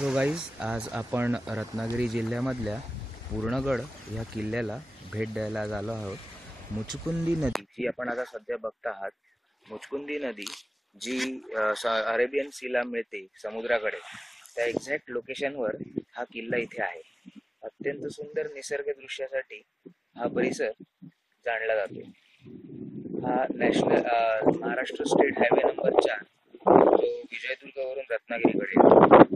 So guys, आज आपण रत्नागिरी जिल्ह्यामधल्या पूर्णगड या किल्ल्याला भेट द्यायला आलो आहोत. मुचकुंदी नदी जी आपण आता सध्या बघत आहात, मुचकुंदी नदी जी अरेबियन सीला मिळते समुद्राकडे, त्या एक्झॅक्ट लोकेशनवर हा किल्ला इथे आहे. अत्यंत सुंदर निसर्ग दृश्यासाठी हा परिसर जाणला जातो. हा national Maharashtra state highway number 4 जो विजयदुर्गवरून रत्नागिरीकडे येतो.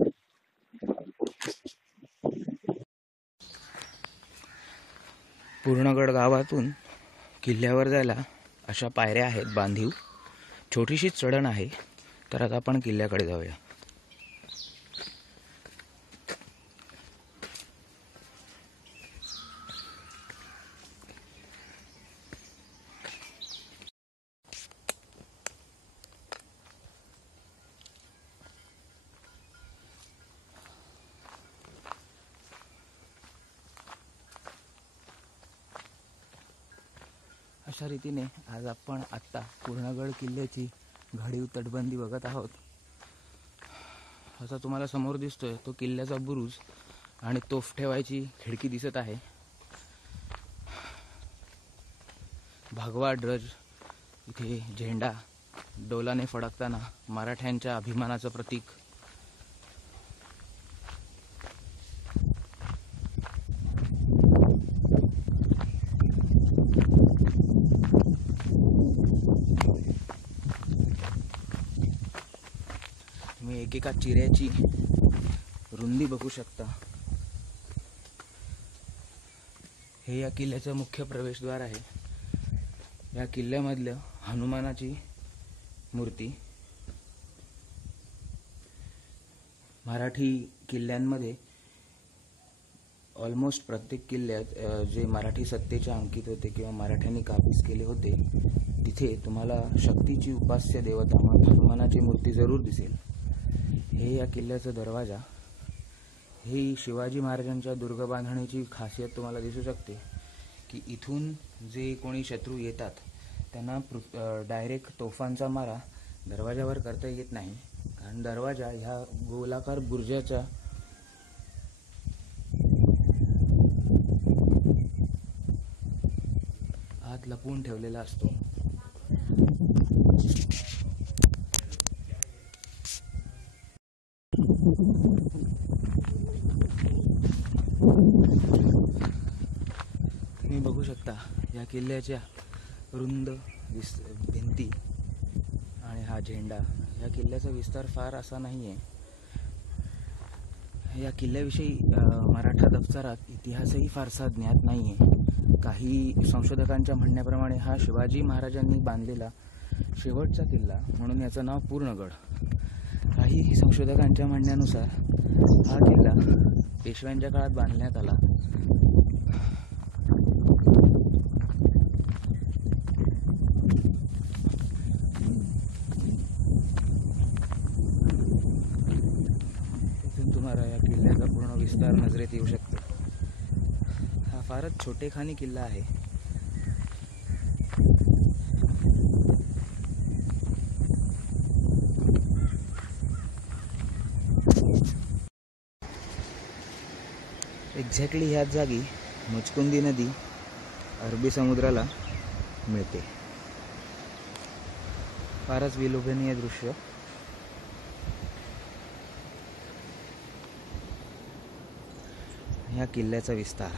पूर्णगड गावातून किल्ल्यावर जायला अशा पायऱ्या आहेत बांधीव. छोटीशी चढण आहे. तर आता आपण किल्ल्याकडे जाऊया. अशा रीतीने आज आपण आत्ता पूर्णगड किल्ल्याची घडीव तटबंदी बघत आहोत. आता तुम्हाला समोर दिसतोय तो किल्ल्याचा बुरुज आणि तोफ ठेवायची खिडकी दिसत आहे. भगवा ध्वज, इथे झेंडा डोलाने फडकताना मराठ्यांच्या अभिमानाचं प्रतीक. तुम्ही एकेका चिऱ्याची रुंदी बघू शकता. हे या किल्ल्याचं मुख्य प्रवेशद्वार आहे. या किल्ल्यामधलं हनुमानाची मूर्ती मराठी किल्ल्यांमध्ये ऑलमोस्ट प्रत्येक किल्ल्यात जे मराठी सत्तेच्या अंकित होते किंवा मराठ्यांनी काबीज केले होते, तिथे तुम्हाला शक्तीची उपास्य देवता हनुमानाची मूर्ती जरूर दिसेल. हे या किल्ल्याचा दरवाजा. ही शिवाजी महाराजांच्या दुर्ग बांधणीची खासियत तुम्हाला दिसू शकते की इथून जे कोणी शत्रू येतात त्यांना डायरेक्ट तोफांचा मारा दरवाजावर करता येत नाही, कारण दरवाजा ह्या गोलाकार बुर्जाच्या आत लपवून ठेवलेला असतो. तुम्ही बघू शकता या किल्ल्याच्या रुंद भिंती आणि हा झेंडा. या किल्ल्याचा विस्तार फार असा नाही आहे. या किल्ल्याविषयी मराठा दप्तरात इतिहासही फारसा ज्ञात नाही आहे. काही संशोधकांच्या म्हणण्याप्रमाणे हा शिवाजी महाराजांनी बांधलेला शेवटचा किल्ला म्हणून याचं नाव पूर्णगड. काही संशोधकांच्या म्हणण्यानुसार हा किल्ला पेशव्यांच्या काळात बांधण्यात आला. तिथून तुम्हाला या किल्ल्याचा पूर्ण विस्तार नजरेत येऊ शकतो. हा फारच छोटेखानी किल्ला आहे. एक्झॅक्टली ह्याच जागी मुचकुंदी नदी अरबी समुद्राला मिळते. फारच विलोभनीय दृश्य. या किल्ल्याचा विस्तार